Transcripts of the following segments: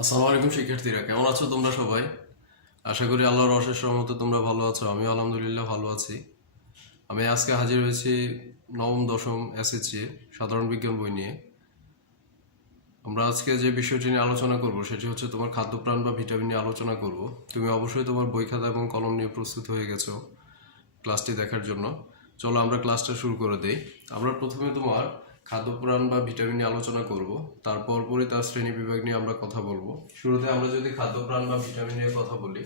আসসালামু আলাইকুম শিক্ষার্থীরা, কেমন আছো তোমরা সবাই? আশা করি আল্লাহর অশেষ রহমতে তোমরা ভালো আছো। আমিও আলহামদুলিল্লাহ ভালো আছি। আমি আজকে হাজির হয়েছি নবম দশম এসএসসি সাধারণ বিজ্ঞান বই নিয়ে। আমরা আজকে যে বিষয়টি নিয়ে আলোচনা করব সেটি হচ্ছে তোমার খাদ্যপ্রাণ বা ভিটামিন নিয়ে আলোচনা করব। তুমি অবশ্যই তোমার বই খাতা এবং কলম নিয়ে প্রস্তুত হয়ে গেছো ক্লাসটি দেখার জন্য। চলো আমরা ক্লাসটা শুরু করে দেই। আমরা প্রথমে তোমার খাদ্যপ্রাণ বা ভিটামিন নিয়ে আলোচনা করব, তারপর পরই তার শ্রেণী বিভাগ নিয়ে আমরা কথা বলবো। শুরুতে আমরা যদি খাদ্যপ্রাণ বা ভিটামিন নিয়ে কথা বলি,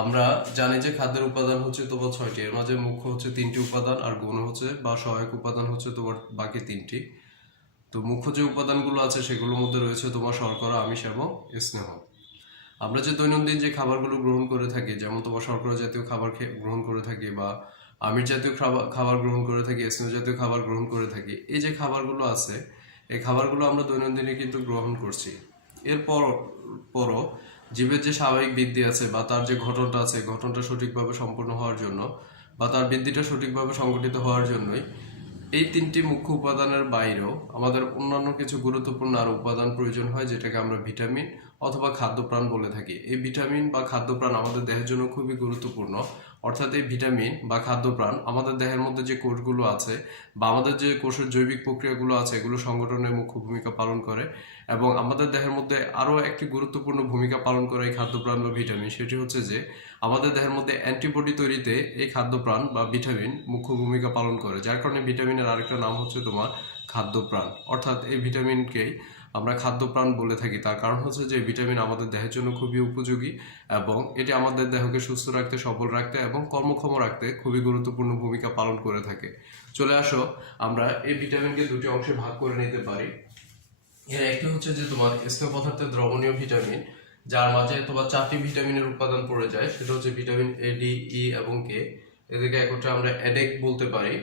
আমরা জানি যে খাদ্যের উপাদান হচ্ছে তোমার 6টি। এর মাঝে মুখ্য হচ্ছে 3টি উপাদান, আর গৌণ হচ্ছে বা সহায়ক উপাদান হচ্ছে তোমার বাকি 3টি। তো মুখ্য যে উপাদানগুলো আছে সেগুলোর মধ্যে রয়েছে তোমার শর্করা, আমিষ এবং স্নেহ। আমরা যে দৈনন্দিন যে খাবারগুলো গ্রহণ করে থাকি, যেমন তোমার শর্করা জাতীয় খাবার গ্রহণ করে থাকি, বা আমিষ জাতীয় খাবার গ্রহণ করে থাকি, স্নেহ জাতীয় খাবার গ্রহণ করে থাকি, এই যে খাবারগুলো আছে এই খাবারগুলো আমরা দৈনন্দিনে কিন্তু গ্রহণ করছি। এরপর পরও জীবের যে স্বাভাবিক বৃদ্ধি আছে বা তার যে ঘটনটা আছে, ঘটনটা সঠিকভাবে সম্পন্ন হওয়ার জন্য বা তার বৃদ্ধিটা সঠিকভাবে সংগঠিত হওয়ার জন্যই এই 3টি মুখ্য উপাদানের বাইরেও আমাদের অন্যান্য কিছু গুরুত্বপূর্ণ আরো উপাদান প্রয়োজন হয়, যেটাকে আমরা ভিটামিন অথবা খাদ্যপ্রাণ বলে থাকি। এই ভিটামিন বা খাদ্যপ্রাণ আমাদের দেহের জন্য খুবই গুরুত্বপূর্ণ। অর্থাৎ এই ভিটামিন বা খাদ্যপ্রাণ আমাদের দেহের মধ্যে যে কোষগুলো আছে বা আমাদের যে কোষের জৈবিক প্রক্রিয়াগুলো আছে এগুলো সংগঠনে মুখ্য ভূমিকা পালন করে। এবং আমাদের দেহের মধ্যে আরও একটি গুরুত্বপূর্ণ ভূমিকা পালন করে এই খাদ্যপ্রাণ বা ভিটামিন, সেটি হচ্ছে যে আমাদের দেহের মধ্যে অ্যান্টিবডি তৈরিতে এই খাদ্যপ্রাণ বা ভিটামিন মুখ্য ভূমিকা পালন করে। যার কারণে ভিটামিনের আরেকটা নাম হচ্ছে তোমার খাদ্যপ্রাণ। অর্থাৎ এই ভিটামিনকেই আমরা খাদ্যপ্রাণ বলে থাকি। তার কারণ হচ্ছে যে ভিটামিন আমাদের দেহের জন্য খুবই উপযোগী এবং এটি আমাদের দেহকে সুস্থ রাখতে, সবল রাখতে এবং কর্মক্ষম রাখতে খুবই গুরুত্বপূর্ণ ভূমিকা পালন করে থাকে। চলে আসো আমরা এই ভিটামিনকে দুটি অংশে ভাগ করে নিতে পারি। এর একটি হচ্ছে যে তোমার স্নেহ পদার্থের দ্রবণীয় ভিটামিন, যার মাঝে তোমার 4টি ভিটামিনের উপাদান পড়ে যায়। সেটা হচ্ছে ভিটামিন এ, ডি, ই এবং কে। এদেরকে একত্রে আমরা এডেক বলতে পারি।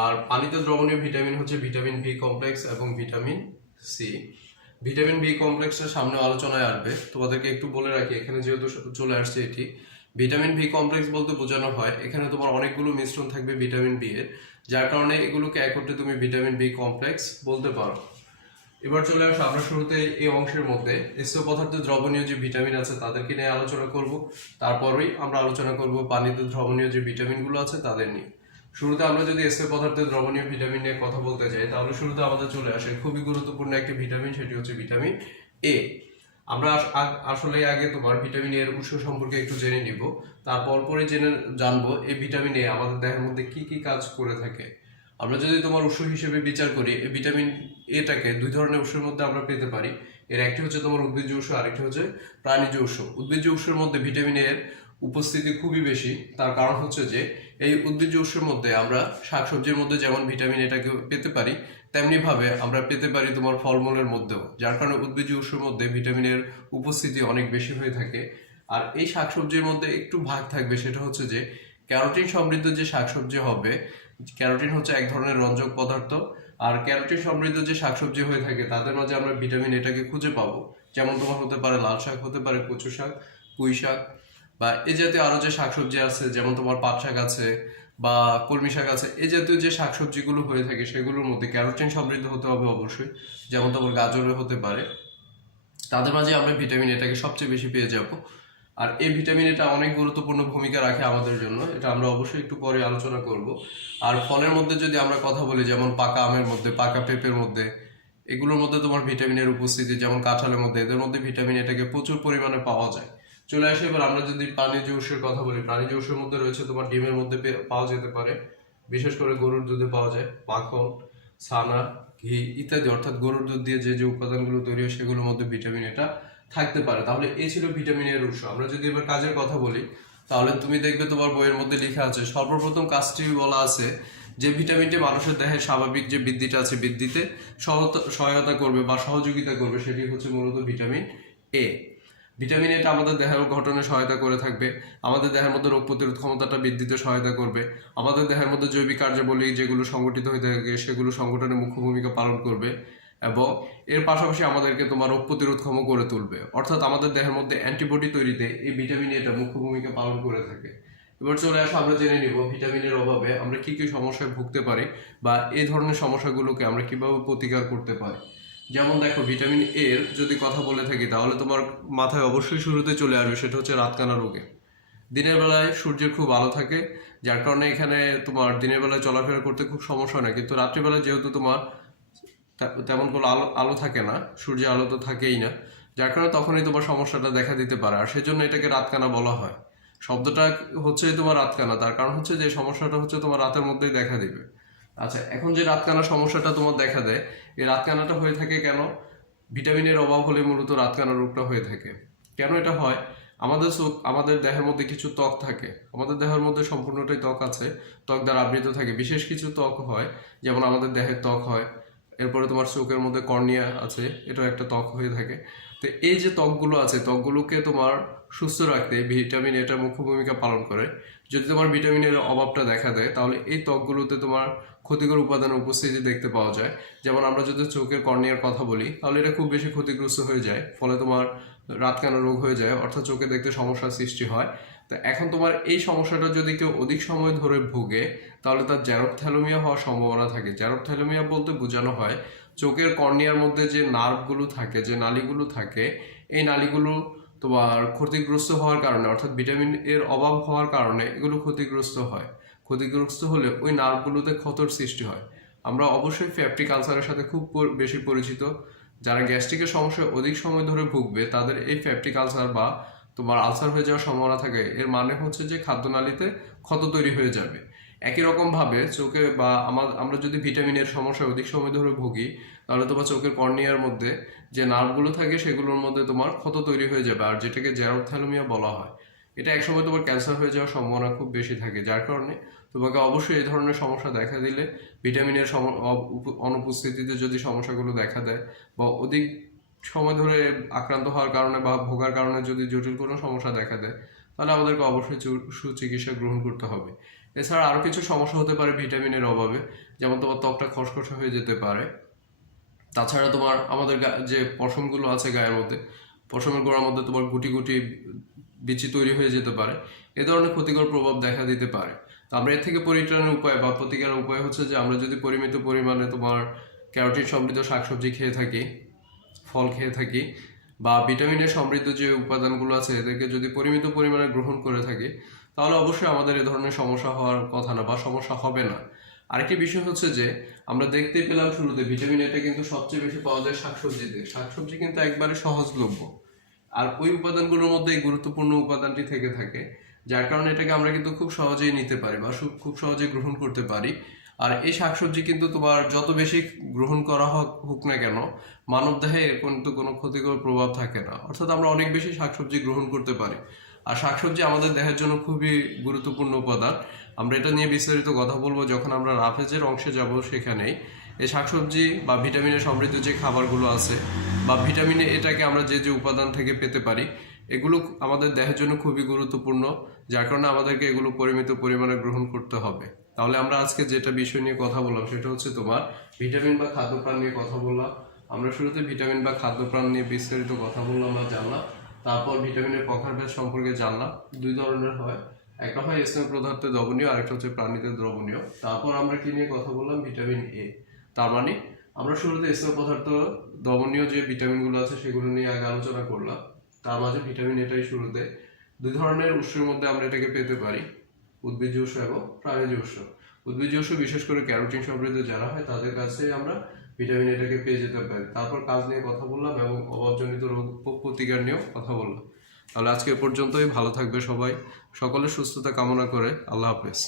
আর পানিতে দ্রবণীয় ভিটামিন হচ্ছে ভিটামিন বি কমপ্লেক্স এবং ভিটামিন সি। ভিটামিন বি কমপ্লেক্সের সামনে আলোচনায় আসবে, তোমাদেরকে একটু বলে রাখি এখানে যেহেতু চলে আসছে এটি। ভিটামিন বি কমপ্লেক্স বলতে বোঝানো হয় এখানে তোমার অনেকগুলো মিশ্রণ থাকবে ভিটামিন বি এর, যার কারণে এগুলোকে একত্রে তুমি ভিটামিন বি কমপ্লেক্স বলতে পারো। এবার চলে আসো আমরা শুরুতে এই অংশের মধ্যে স্নেহ পদার্থে দ্রবণীয় যে ভিটামিন আছে তাদেরকে নিয়ে আলোচনা করব। তারপরেই আমরা আলোচনা করব পানিতে দ্রবণীয় যে ভিটামিনগুলো আছে তাদের নিয়ে। শুরুতে আমরা যদি স্নেহ পদার্থের দ্রবণীয় ভিটামিন নিয়ে কথা বলতে চাই, তাহলে শুরুতে আমাদের চলে আসে খুবই গুরুত্বপূর্ণ একটি ভিটামিন, সেটি হচ্ছে ভিটামিন এ। আমরা আসলে আগে তোমার ভিটামিন এর উৎস সম্পর্কে একটু জেনে নিব, তারপর পরে জানবো এই ভিটামিন এ আমাদের দেহের মধ্যে কি কি কাজ করে থাকে। আমরা যদি তোমার উৎস হিসেবে বিচার করি, এই ভিটামিন এটাকে দুই ধরনের উৎসের মধ্যে আমরা পেতে পারি। এর একটি হচ্ছে তোমার উদ্ভিজ্জ উৎস, আরেকটি হচ্ছে প্রাণীজ উৎস। উদ্ভিজ্জ উৎসের মধ্যে ভিটামিন এর উপস্থিতি খুবই বেশি। তার কারণ হচ্ছে যে এই উদ্ভিজ্জ উৎসের মধ্যে আমরা শাকসবজির মধ্যে যেমন ভিটামিন এটাকে পেতে পারি, তেমনি ভাবে আমরা পেতে পারি তোমার ফলমূলের মধ্যেও। যার কারণে উদ্ভিজ্জ উৎসের মধ্যে ভিটামিনের উপস্থিতি অনেক বেশি হয়ে থাকে। আর এই শাকসবজির মধ্যে একটু ভাগ থাকবে, সেটা হচ্ছে যে ক্যারোটিন সমৃদ্ধ যে শাকসবজি হবে। ক্যারোটিন হচ্ছে এক ধরনের রঞ্জক পদার্থ। আর ক্যারোটিন সমৃদ্ধ যে শাকসবজি হয়ে থাকে তাদের মাঝে আমরা ভিটামিন এটাকে খুঁজে পাবো। যেমন তোমার হতে পারে লাল শাক, হতে পারে কচু শাক, পুঁই শাক, বা এই জাতীয় আরো যে শাকসবজি আছে, যেমন তোমার পাট শাক আছে বা কলমি শাক আছে। এই জাতীয় যে শাকসবজিগুলো হয়ে থাকে সেগুলোর মধ্যে ক্যারোটিন সমৃদ্ধ হতে হবে অবশ্যই। যেমন তোমার গাজরে হতে পারে। তাদের মাঝে আমরা ভিটামিন এটাকে সবচেয়ে বেশি পেয়ে যাব। আর এই ভিটামিন এটা অনেক গুরুত্বপূর্ণ ভূমিকা রাখে আমাদের জন্য, এটা আমরা অবশ্যই একটু পরে আলোচনা করব। আর ফলের মধ্যে যদি আমরা কথা বলি, যেমন পাকা আমের মধ্যে, পাকা পেঁপের মধ্যে, এগুলোর মধ্যে তোমার ভিটামিনের উপস্থিতি, যেমন কাঁঠালের মধ্যে, এদের মধ্যে ভিটামিন এটাকে প্রচুর পরিমাণে পাওয়া যায়। চলে আসে এবার আমরা যদি প্রাণীজ উৎসের কথা বলি, প্রাণীজ উৎসের মধ্যে রয়েছে তোমার ডিমের মধ্যে পাওয়া যেতে পারে, বিশেষ করে গরুর দুধে পাওয়া যায় মাখন, ছানা, ঘি ইত্যাদি। অর্থাৎ গরুর দুধ দিয়ে যে যে উপাদানগুলো তৈরি হয় সেগুলোর মধ্যে ভিটামিন এটা থাকতে পারে। তাহলে এই ছিল ভিটামিনের উৎস। আমরা যদি এবার কাজের কথা বলি, তাহলে তুমি দেখবে তোমার বইয়ের মধ্যে লেখা আছে সর্বপ্রথম কাজটি বলা আছে যে ভিটামিনটি মানুষের দেহের স্বাভাবিক যে বৃদ্ধিটা আছে বৃদ্ধিতে সহায়তা করবে বা সহযোগিতা করবে, সেটি হচ্ছে মূলত ভিটামিন এ। ভিটামিন এটা আমাদের দেহের গঠনে সহায়তা করে থাকবে, আমাদের দেহের মধ্যে রোগ প্রতিরোধ ক্ষমতাটা বৃদ্ধিতে সহায়তা করবে, আমাদের দেহের মধ্যে জৈবিক কার্যাবলী যেগুলো সংগঠিত হয়ে থাকে সেগুলো সংগঠনে মুখ্য ভূমিকা পালন করবে এবং এর পাশাপাশি আমাদেরকে তোমার রোগ প্রতিরোধক্ষম করে তুলবে। অর্থাৎ আমাদের দেহের মধ্যে অ্যান্টিবডি তৈরিতে এই ভিটামিন এটা মুখ্য ভূমিকা পালন করে থাকে। এবার চলে আসো আমরা জেনে নিব ভিটামিনের অভাবে আমরা কি কি সমস্যায় ভুগতে পারি বা এই ধরনের সমস্যাগুলোকে আমরা কিভাবে প্রতিকার করতে পারি। যেমন দেখো, ভিটামিন এ এর যদি কথা বলে থাকি তাহলে তোমার মাথায় অবশ্যই শুরুতে চলে আসবে, সেটা হচ্ছে রাতকানা রোগে। দিনের বেলায় সূর্যের খুব আলো থাকে, যার কারণে এখানে তোমার দিনের বেলায় চলাফেরা করতে খুব সমস্যা হয় না, কিন্তু রাত্রিবেলায় যেহেতু তোমার তেমন কোনো আলো আলো থাকে না, সূর্যের আলো তো থাকেই না, যার কারণে তখনই তোমার সমস্যাটা দেখা দিতে পারে। আর সেজন্য এটাকে রাতকানা বলা হয়। শব্দটা হচ্ছে তোমার রাতকানা, তার কারণ হচ্ছে যে সমস্যাটা হচ্ছে তোমার রাতের মধ্যেই দেখা দিবে। আচ্ছা, এখন যে রাতকানা সমস্যাটা তোমার দেখা দেয়, এই রাতকানাটা হয়ে থাকে কেন? ভিটামিনের অভাব হলে মূলত রাতকানা রোগটা হয়ে থাকে। কেন এটা হয়? আমাদের দেহের মধ্যে কিছু ত্বক থাকে, আমাদের দেহের মধ্যে সম্পূর্ণটাই ত্বক আছে, ত্বক দ্বারা আবৃত থাকে। বিশেষ কিছু ত্বক হয়, যেমন আমাদের দেহের ত্বক হয়, এরপরে তোমার চোখের মধ্যে কর্নিয়া আছে, এটাও একটা ত্বক হয়ে থাকে। তো এই যে ত্বকগুলো আছে, ত্বকগুলোকে তোমার সুস্থ রাখতে ভিটামিন এটা মুখ্য ভূমিকা পালন করে। যদি তোমার ভিটামিনের অভাবটা দেখা দেয়, তাহলে এই ত্বকগুলোতে তোমার ক্ষতিকর উপাদানের উপস্থিতি দেখতে পাওয়া যায়। যেমন আমরা যদি চোখের কর্নিয়ার কথা বলি, তাহলে এটা খুব বেশি ক্ষতিগ্রস্ত হয়ে যায়, ফলে তোমার রাতকানা রোগ হয়ে যায়, অর্থাৎ চোখে দেখতে সমস্যার সৃষ্টি হয়। তো এখন তোমার এই সমস্যাটা যদি কেউ অধিক সময় ধরে ভোগে, তাহলে তার জ্যারপ্থ্যালমিয়া হওয়ার সম্ভাবনা থাকে। জ্যারপ্থ্যালমিয়া বলতে বোঝানো হয় চোখের কর্নিয়ার মধ্যে যে নার্ভগুলো থাকে, যে নালীগুলো থাকে, এই নালীগুলো তোমার ক্ষতিগ্রস্ত হওয়ার কারণে, অর্থাৎ ভিটামিন এর অভাব হওয়ার কারণে এগুলো ক্ষতিগ্রস্ত হয়। ক্ষতিগ্রস্ত হলে ওই নার্ভগুলোতে ক্ষতর সৃষ্টি হয়। আমরা অবশ্যই ফ্যাপটিক আলসারের সাথে খুব বেশি পরিচিত। যারা গ্যাস্ট্রিকের সমস্যায় অধিক সময় ধরে ভুগবে, তাদের এই ফ্যাপটিক আলসার বা তোমার আলসার হয়ে যাওয়ার সম্ভাবনা থাকে। এর মানে হচ্ছে যে খাদ্যনালীতে ক্ষত তৈরি হয়ে যাবে। একই রকম ভাবে চোখে বা আমরা যদি ভিটামিনের সমস্যায় অধিক সময় ধরে ভুগি, তাহলে তোমার চোখের কর্নিয়ার মধ্যে যে নার্ভগুলো থাকে সেগুলোর মধ্যে তোমার ক্ষত তৈরি হয়ে যাবে, আর যেটাকে জ্যারপ্থ্যালমিয়া বলা হয়। এটা একসময় তোমার ক্যান্সার হয়ে যাওয়ার সম্ভাবনা খুব বেশি থাকে। যার কারণে তোমাকে অবশ্যই এই ধরনের সমস্যা দেখা দিলে, ভিটামিনের অনুপস্থিতিতে যদি সমস্যাগুলো দেখা দেয় বা অধিক সময় ধরে আক্রান্ত হওয়ার কারণে বা ভোগার কারণে যদি জটিল কোনো সমস্যা দেখা দেয়, তাহলে আমাদেরকে অবশ্যই সুচিকিৎসা গ্রহণ করতে হবে। এছাড়া আরও কিছু সমস্যা হতে পারে ভিটামিনের অভাবে, যেমন তোমার ত্বকটা খসখসে হয়ে যেতে পারে। তাছাড়া তোমার আমাদের যে পশমগুলো আছে গায়ের মধ্যে, পশমের গোড়ার মধ্যে তোমার গুটি গুটি বিচি তৈরি হয়ে যেতে পারে। এ ধরনের ক্ষতিকর প্রভাব দেখা দিতে পারে। তো আমরা এর থেকে পরিত্রাণের উপায় বা প্রতিকারের উপায় হচ্ছে যে আমরা যদি পরিমিত পরিমাণে তোমার ক্যারোটিন সমৃদ্ধ শাকসবজি খেয়ে থাকি, ফল খেয়ে থাকি, বা ভিটামিনের সমৃদ্ধ যে উপাদানগুলো আছে এদেরকে যদি পরিমিত পরিমাণে গ্রহণ করে থাকি, তাহলে অবশ্যই আমাদের এ ধরনের সমস্যা হওয়ার কথা না বা সমস্যা হবে না। আরেকটি বিষয় হচ্ছে যে আমরা দেখতে পেলাম শুরুতে ভিটামিন এটা কিন্তু সবচেয়ে বেশি পাওয়া যায় শাকসবজিতে। শাকসবজি কিন্তু একবারে সহজলভ্য, আর ওই উপাদানগুলোর মধ্যে এই গুরুত্বপূর্ণ উপাদানটি থেকে থাকে, যার কারণে এটাকে আমরা কিন্তু খুব সহজেই নিতে পারি বা খুব সহজেই গ্রহণ করতে পারি। আর এই শাকসবজি কিন্তু তোমার যত বেশি গ্রহণ করা হোক না কেন, মানব দেহে এর কিন্তু কোনো ক্ষতিকর প্রভাব থাকে না। অর্থাৎ আমরা অনেক বেশি শাকসবজি গ্রহণ করতে পারি। আর শাকসবজি আমাদের দেহের জন্য খুবই গুরুত্বপূর্ণ উপাদান। আমরা এটা নিয়ে বিস্তারিত কথা বলবো যখন আমরা রাফেজের অংশে যাব, সেখানেই এই শাকসবজি বা ভিটামিনের সমৃদ্ধ যে খাবারগুলো আছে বা ভিটামিনে এটাকে আমরা যে যে উপাদান থেকে পেতে পারি, এগুলো আমাদের দেহের জন্য খুবই গুরুত্বপূর্ণ, যার কারণে আমাদেরকে এগুলো পরিমিত পরিমাণে গ্রহণ করতে হবে। তাহলে আমরা আজকে যেটা বিষয় নিয়ে কথা বললাম সেটা হচ্ছে তোমার ভিটামিন বা খাদ্যপ্রাণ নিয়ে কথা বললাম। আমরা শুরুতে ভিটামিন বা খাদ্যপ্রাণ নিয়ে বিস্তারিত কথা বললাম বা জানলাম। তারপর ভিটামিনের প্রকারভেদ সম্পর্কে জানলাম। দুই ধরনের হয়, একটা হয় স্নেহ পদার্থে দ্রবণীয়, আরেকটা হচ্ছে প্রাণীতে দ্রবণীয়। তারপর আমরা কি নিয়ে কথা বললাম? Vitamin A. তার মানে আমরা শুরুতে স্নেহ পদার্থ দ্রবণীয় যে ভিটামিনগুলো আছে সেগুলো নিয়ে আগে আলোচনা করলাম। তার মাঝে ভিটামিন এটাই শুরুতে। দুই ধরনের উৎসের মধ্যে আমরা এটাকে পেতে পারি, উদ্ভিজ্জ উৎস এবং প্রাণীজ উৎস। উদ্ভিজ্জ উৎস বিশেষ করে ক্যারোটিন সমৃদ্ধ যারা হয় তাদের কাছে আমরা ভিটামিন এটাকে পেয়ে যেতে পারি। তারপর কাজ নিয়ে কথা বললাম এবং অভাবজনিত রোগ প্রতিকার নিয়েও কথা বললাম। তাহলে আজকে এ পর্যন্তই। ভালো থাকবে সবাই। সকলের সুস্থতা কামনা করে আল্লাহ হাফেজ।